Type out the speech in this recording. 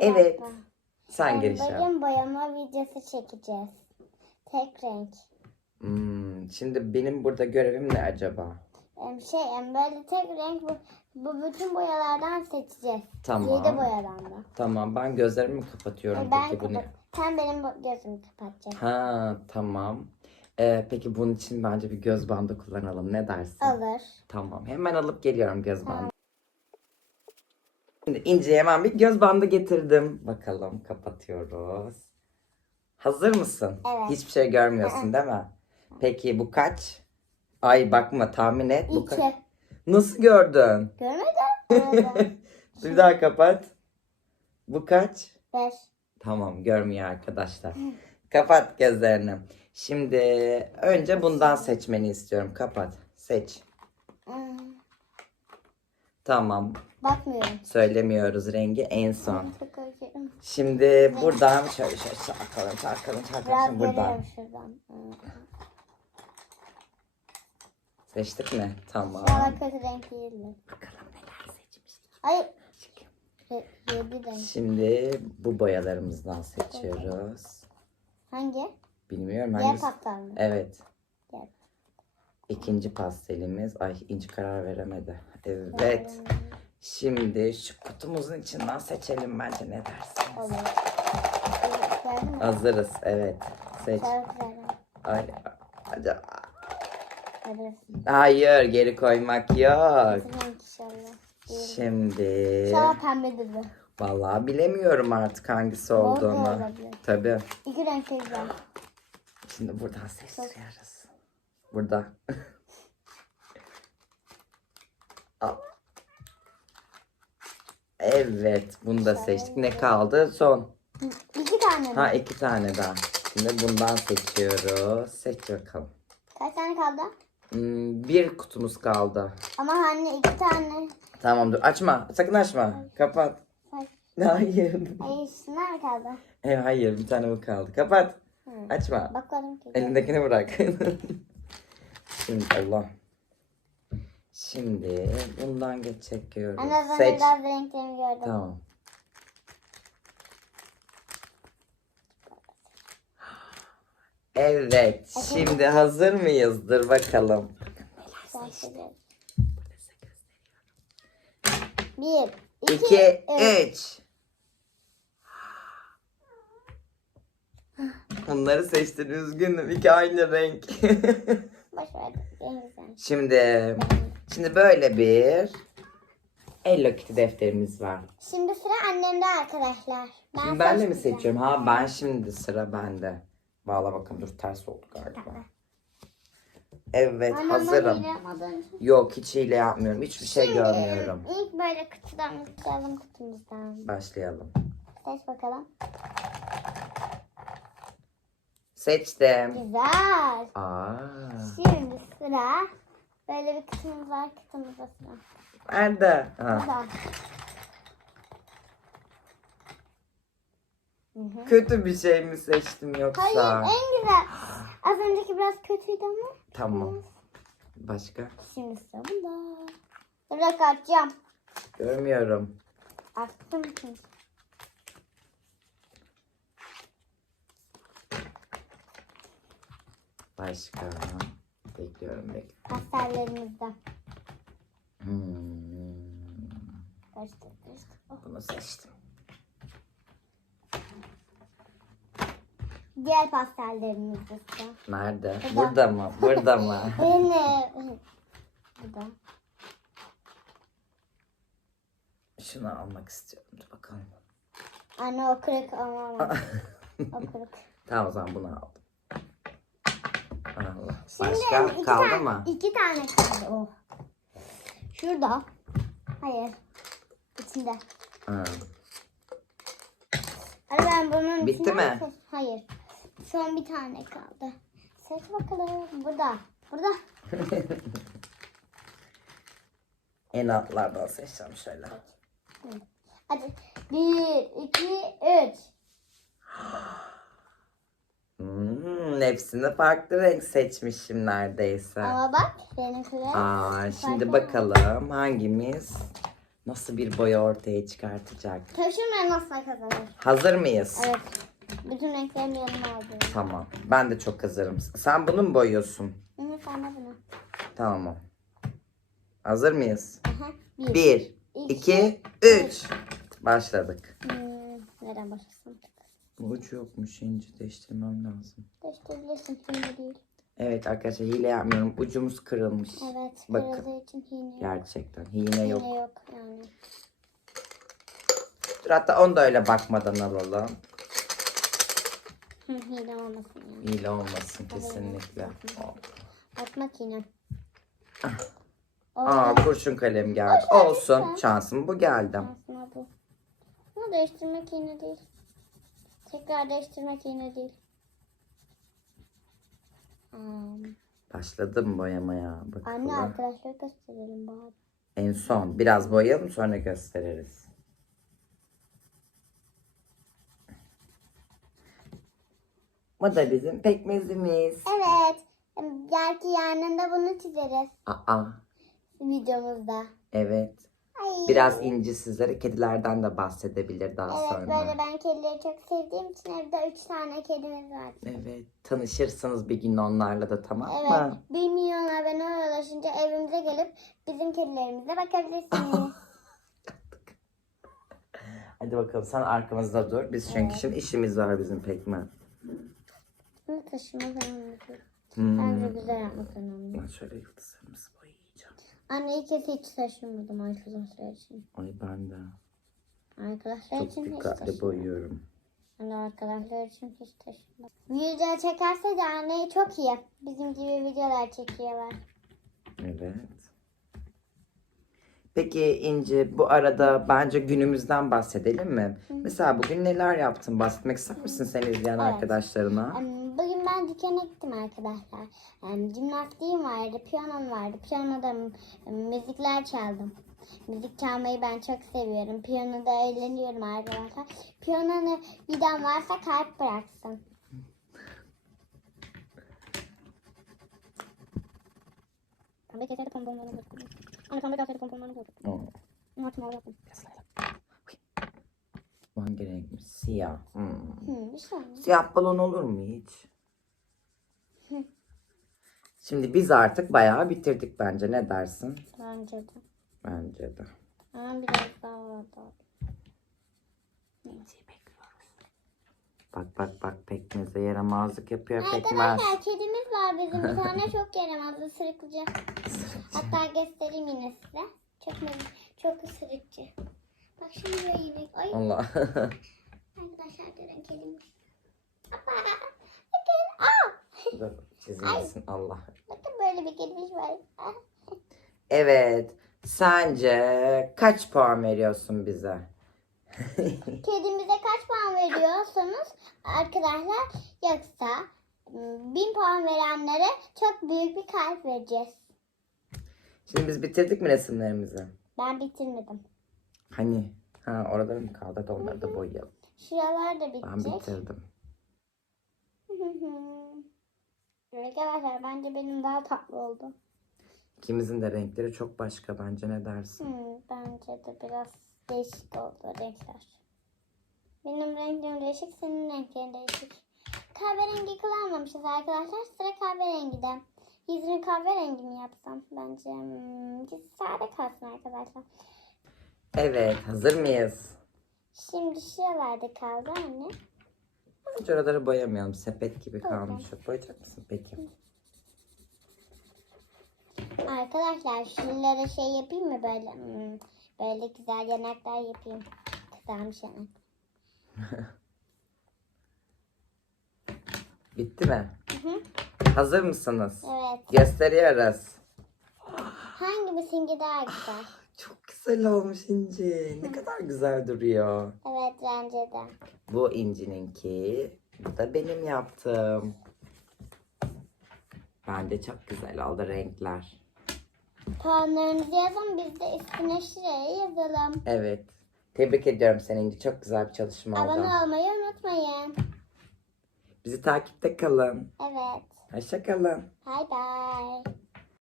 Evet. Sen giriş yap. Bugün boyama videosu çekeceğiz. Tek renk. Hmm, şimdi benim burada görevim ne acaba? Em, Şey em, böyle tek renk bu, bu bütün boyalardan seçeceğiz. Tamam. Yedi boyadan da. Tamam ben gözlerimi kapatıyorum Ben peki bunu. kapat. Sen benim bu- gözümü kapatacaksın. Ha tamam. Ee, peki bunun için bence bir göz bandı kullanalım. Ne dersin? Alır. Tamam. Hemen alıp geliyorum göz bandı. Şimdi İnce'ye hemen bir göz bandı getirdim. Bakalım kapatıyoruz. Hazır mısın? Evet. Hiçbir şey görmüyorsun değil mi? Peki bu kaç? Ay bakma tahmin et. Bu kaç? İki. Nasıl gördün? Görmedin mi? Bir daha kapat. Bu kaç? Beş. Tamam görmüyor arkadaşlar. Kapat gözlerini. Şimdi önce bundan seçmeni istiyorum. Kapat. Seç. Hmm, Tamam. Bakmıyorum. Söylemiyoruz rengi en son. Şimdi buradan şöyle şöyle çarkalım çarkalım çarkalım. Şimdi buradan. şuradan. Seçtik mi? Tamam. İnşallah kötü renk değildir. Bakalım neler seçmiş. Ay. Ye- Yedi renk. Şimdi bu boyalarımızdan seçiyoruz. Hangi? Bilmiyorum Diğer hangisi. patlar mı? Evet. Diğer. İkinci pastelimiz. Ay inci karar veremedi. Evet. Şimdi şu kutumuzun içinden seçelim bence ne dersin? Olur. Hazırız evet. Seç. Ay, acaba. Hayır geri koymak yok. İnşallah. Şimdi İnşallah vallahi bilemiyorum artık hangisi da olduğunu. olabilir. Tabii. İki renk güzel. Şimdi buradan seçiyoruz. Burada. Al. Evet, bunu da seçtik. Ne kaldı? Son. İki tane mi? Ha iki tane daha. Şimdi bundan seçiyoruz. Seç bakalım. Kaç tane kaldı? Hmm, bir kutumuz kaldı. Ama anne iki tane. Tamam dur. Açma. Sakın açma. Kapat. Hayır. Hayır. Ay şunlar kaldı? E, hayır bir tane bu kaldı. Kapat. Açma. Bakalım ki. Elindekini bırak. Şimdi Allah. Şimdi bundan geç çekiyoruz. Anne önce Seç. biraz renklerini gördüm. Tamam. Evet. Şimdi hazır mıyızdır bakalım. Başlayacağız. Bir, iki, 2 üç. 3 Bunları seçtin üzgünüm. İki aynı renk. Şimdi şimdi böyle bir Hello Kitty defterimiz var. Şimdi sıra annemde arkadaşlar. Ben, Şimdi ben de mi seçiyorum? Ha ben şimdi sıra bende. Valla bakın dur ters oldu galiba. Evet Annem hazırım. Yok hiç hile yapmıyorum. Hiçbir şey Şimdi, görmüyorum. İlk böyle kutudan tutalım kutumuzdan. Başlayalım. Seç bakalım. Seçtim. Güzel. Aa. Şimdi sıra böyle bir kutumuz var kutumuzda sıra. Nerede? Ha. Burada. Hı hı. Kötü bir şey mi seçtim yoksa? Hayır en güzel. Az önceki biraz kötüydü ama. Tamam. Başka? Şimdi sıra bunda. Dakika açacağım. Görmüyorum. Açtım çünkü. Başka? Bekliyorum bekliyorum. Pastellerimizde. Hmm. Karıştır karıştır. Oh. Bunu seçtim. Diğer pastellerimizde sıra. Nerede? Burada. Burada mı? Burada mı? Benim. Burada. Şunu almak istiyorum. Dur bakalım. Anne o kırık ama o kırık. Tamam o zaman bunu aldım. Şimdi Başka iki kaldı tane, mı? İki tane kaldı oh. Şurada. Hayır. İçinde. Ha. Hadi ben bunun Bitti içinden mi? seç- Hayır. Son bir tane kaldı. Seç bakalım. Burada. Burada. en altlardan seçeceğim şöyle. Hadi. Bir, iki, üç. Hmm, hepsini farklı renk seçmişim neredeyse. Ama bak benimkiler. Aa, şimdi farklı. bakalım hangimiz nasıl bir boya ortaya çıkartacak. Taşırmayan asla kazanır. Hazır mıyız? Evet. Bütün renklerini yanıma aldım. Tamam. Ben de çok hazırım. Sen bunu mu boyuyorsun? Hı, sen de bunu. Tamam. Hazır mıyız? Aha. Bir. 1, İki, 2, 3. Başladık. Hmm, nereden başlasam? Bu ucu yokmuş. İnci değiştirmem lazım. Değiştirebilirsin. Şimdi değil. Evet arkadaşlar hile yapmıyorum. Ucumuz kırılmış. Evet. Bakın. Kırıldığı için hine yok. Gerçekten. Hile yok. Hine yok yani. Dur hatta onu da öyle bakmadan alalım. Hı, hile olmasın yani. Hile olmasın kesinlikle. Atmak yine. Aa kurşun kalem geldi. Olsun. Şansım bu geldi. Aslında bu. Bunu değiştirmek yine değil. Tekrar değiştirmek yine değil. Hmm. Başladım boyamaya. Anne Bakalım. arkadaşlar gösterelim bari. En son. Biraz boyayalım sonra gösteririz. Bu da bizim pekmezimiz. Evet. Belki yarın da bunu çizeriz Aa, videomuzda. evet. Biraz inci sizlere kedilerden de bahsedebilir daha Evet sonra. böyle ben kedileri çok sevdiğim için evde üç tane kedimiz var. Evet. Tanışırsınız bir gün onlarla da tamam Evet. mı? Bir milyon abone ulaşınca evimize gelip bizim kedilerimize bakabilirsiniz. Hadi bakalım sen arkamızda dur. Biz çünkü şimdi işimiz var bizim pekmez. Bunu önemli. değil. Hmm. Bence güzel yapmak önemli. Ben şöyle yıldızlarımızı boyayacağım. Anne ilk kez hiç taşımadım arkadaşlar için. Ay ben de. Arkadaşlar Çok için hiç dikkatli taşımadım. boyuyorum. Ben de arkadaşlar için hiç taşımadım. Video çekerse de anne çok iyi. Bizim gibi videolar çekiyorlar. Evet. Peki İnci bu arada bence günümüzden bahsedelim mi? Mesela bugün neler yaptın? Bahsetmek ister misin sen izleyen Evet. arkadaşlarına? Em, Bugün ben dükkana gittim arkadaşlar. Em, Jimnastiğim vardı, piyanom vardı. Piyanoda müzikler çaldım. Müzik çalmayı ben çok seviyorum. Piyanoda eğleniyorum arkadaşlar. Piyanonu giden varsa kalp bıraksın. Pembe keseydi pomponlarını bıraktım. Anne pembe gelseydi pomponlarını bıraktım. Mor yaptım. Bu hangi renkmiş? Siyah. Hmm. Hı, şey olmaz. Siyah balon olur mu hiç? Şimdi biz artık bayağı bitirdik bence. Ne dersin? Bence de. Bence de. Ama biraz daha vardı. Bak bak bak pekmeze yaramazlık yapıyor pekmez. Arkadaşlar kedimiz var bizim bir tane çok yaramaz ısırıkçı. Hatta göstereyim yine size. Çok çok ısırıkçı. Şimdi yine. Ay Allah. arkadaşlar durun. Aa. Dur, Çizilmesin Allah. Bakın böyle bir kedimiz var. Ah. Evet. Sence kaç puan veriyorsun bize? Kedimize kaç puan veriyorsanız arkadaşlar yoksa ım, bin puan verenlere çok büyük bir kalp vereceğiz. Şimdi biz bitirdik mi resimlerimizi? Ben bitirmedim. Hani? Ha oraları mı kaldı? Hadi onları da boyayalım. Şuralar da Ben bitecek. bitirdim. Arkadaşlar bence benim daha tatlı oldu. İkimizin de renkleri çok başka bence ne dersin? Hmm, bence de biraz değişik oldu renkler. Benim renklerim değişik, senin renklerin değişik. Kahverengi kullanmamışız arkadaşlar. Sıra kahverengide. Yüzünü kahverengi mi yapsam? Bence hmm, sade kalsın arkadaşlar. Evet hazır mıyız? Şimdi şuralarda kaldı anne. Hiç oraları boyamayalım. Sepet gibi kalmış. Boyayacak mısın? Peki. Arkadaşlar şuralara şey yapayım mı böyle? Hmm, böyle güzel yanaklar yapayım. Kızarmış yanak. Bitti mi? Hı hı. Hazır mısınız? Evet. Gösteriyoruz. Hangimizinki daha güzel? Güzel olmuş İnci. Ne kadar güzel duruyor. Evet bence de. Bu İnci'ninki. Bu da benim yaptığım. Bence çok güzel oldu renkler. Puanlarınızı yazın biz de üstüne şuraya yazalım. Evet. Tebrik ediyorum seni İnci. Çok güzel bir çalışma oldu. Abone olmayı unutmayın. Bizi takipte kalın. Evet. Hoşça kalın. Bye bye.